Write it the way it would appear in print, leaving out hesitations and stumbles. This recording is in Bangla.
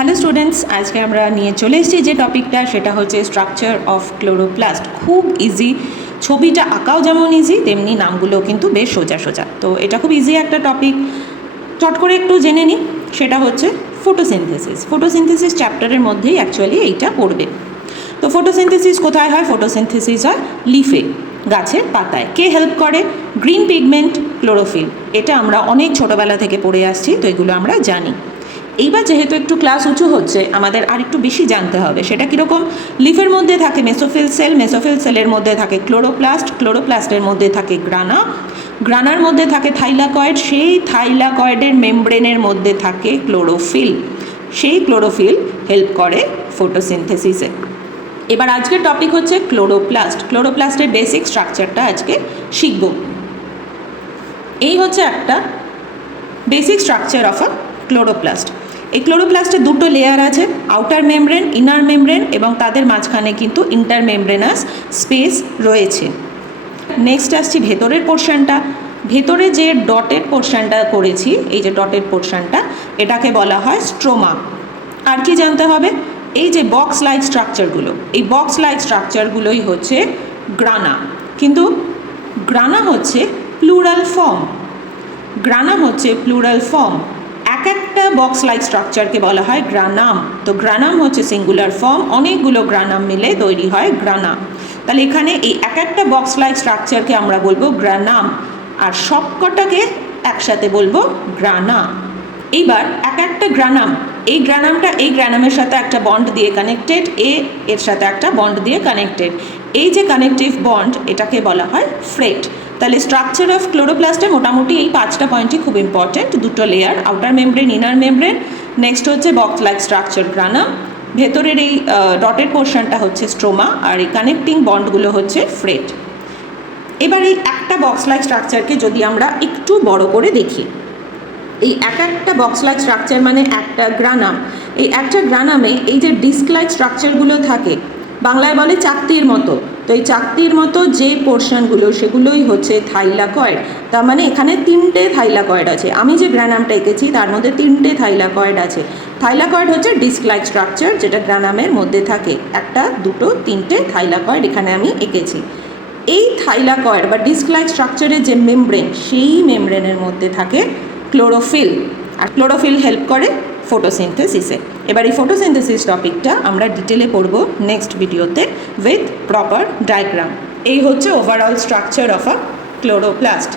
হ্যালো স্টুডেন্টস, আজকে আমরা নিয়ে চলে এসেছি যে টপিকটা, সেটা হচ্ছে স্ট্রাকচার অফ ক্লোরোপ্লাস্ট। খুব ইজি, ছবিটা আঁকাও যেমন ইজি তেমনি নামগুলো কিন্তু বেশ সোজা সোজা। তো এটা খুব ইজি একটা টপিক, চট করে একটু জেনে নিই। সেটা হচ্ছে ফটোসিনথেসিস। ফটোসিনথেসিস চ্যাপ্টারের মধ্যেই অ্যাকচুয়ালি এইটা পড়বে। তো ফটোসিনথেসিস কোথায় হয়? ফটোসিনথেসিস হয় লিফে, গাছের পাতায়। কে হেল্প করে? Green pigment, chlorophyll. এটা আমরা অনেক ছোটোবেলা থেকে পড়ে আসছি, তো এগুলো আমরা জানি। এইবার যেহেতু একটু ক্লাস উঁচু হচ্ছে, আমাদের আর একটু বেশি জানতে হবে। সেটা কীরকম? লিফের মধ্যে থাকে মেসোফিল সেল, মেসোফিল সেলের মধ্যে থাকে ক্লোরোপ্লাস্ট, ক্লোরোপ্লাস্টের মধ্যে থাকে গ্রানা, গ্রানার মধ্যে থাকে থাইলাকয়েড, সেই থাইলাকয়েডের মেমব্রেনের মধ্যে থাকে ক্লোরোফিল। সেই ক্লোরোফিল হেল্প করে ফটোসিনথেসিসে। এবার আজকের টপিক হচ্ছে ক্লোরোপ্লাস্ট। ক্লোরোপ্লাস্টের বেসিক স্ট্রাকচারটা আজকে শিখব। এই হচ্ছে একটা basic structure of a chloroplast. এই ক্লোরোপ্লাস্টের দুটো লেয়ার আছে, আউটার মেমব্রেন, ইনার মেমব্রেন, এবং তাদের মাঝখানে কিন্তু ইন্টার মেমব্রেনাস স্পেস রয়েছে। নেক্সট আসছি ভেতরের পোর্শনটা। ভেতরে যে ডটেড পোর্শনটা করেছি, এই যে ডটেড পোর্শনটা, এটাকে বলা হয় স্ট্রোমা। আর কি জানতে হবে? এই যে বক্স লাইক স্ট্রাকচারগুলো, এই বক্স লাইক স্ট্রাকচারগুলোই হচ্ছে গ্রানা। কিন্তু গ্রানা হচ্ছে প্লুরাল ফর্ম, গ্রানা হচ্ছে প্লুরাল ফর্ম। এক একটা বক্স লাইক স্ট্রাকচারকে বলা হয় গ্রানাম। তো গ্রানাম হচ্ছে সিঙ্গুলার ফর্ম, অনেকগুলো গ্রানাম মিলে তৈরি হয় গ্রানা। তাহলে এখানে এই এক একটা বক্স লাইক স্ট্রাকচারকে আমরা বলবো গ্রানাম, আর সবকটাকে একসাথে বলবো গ্রানা। এইবার এক একটা গ্রানাম, এই গ্রানামটা এই গ্রানামের সাথে একটা বন্ড দিয়ে কানেক্টেড, এর সাথে একটা বন্ড দিয়ে কানেক্টেড। এই যে কানেকটিভ বন্ড, এটাকে বলা হয় ফ্রেট। তাহলে স্ট্রাকচার অফ ক্লোরোপ্লাস্টে মোটামুটি এই 5টা পয়েন্টই খুব ইম্পর্টেন্ট। দুটো layer, outer membrane, inner membrane, next হচ্ছে বক্স লাইক স্ট্রাকচার গ্রানাম, ভেতরের এই ডটেড পোর্শনটা হচ্ছে স্ট্রোমা, আর এই কানেক্টিং বন্ডগুলো হচ্ছে ফ্রেট। এবার এই একটা বক্স লাইক স্ট্রাকচারকে যদি আমরা একটু বড় করে দেখি, এই এক একটা বক্স লাইক স্ট্রাকচার মানে একটা গ্রানাম। এই একটা গ্রানামে এই যে ডিস্ক লাইক স্ট্রাকচারগুলো থাকে, বাংলায় বলে চাকতির মতো। তো এই চাকতির মতো যে পোর্শনগুলো, সেগুলোই হচ্ছে থাইলাকয়েড। তার মানে এখানে 3টে থাইলাকয়েড আছে। আমি যে গ্রানামটা এঁকেছি তার মধ্যে 3টে থাইলাকয়েড আছে। থাইলাকয়েড হচ্ছে ডিস্ক লাইক স্ট্রাকচার, যেটা গ্রানামের মধ্যে থাকে। একটা, দুটো, 3টে থাইলাকয়েড এখানে আমি এঁকেছি। এই থাইলাকয়েড বা ডিস্ক লাইক স্ট্রাকচারের যে মেমব্রেন, সেই মেমব্রেনের মধ্যে থাকে ক্লোরোফিল, আর ক্লোরোফিল হেল্প করে ফটোসিনথেসিসে। এবার এই ফটোসিনথেসিস টপিকটা আমরা ডিটেলে পড়ব নেক্সট ভিডিওতে উইথ প্রপার ডায়াগ্রাম। এই হচ্ছে overall structure of a chloroplast.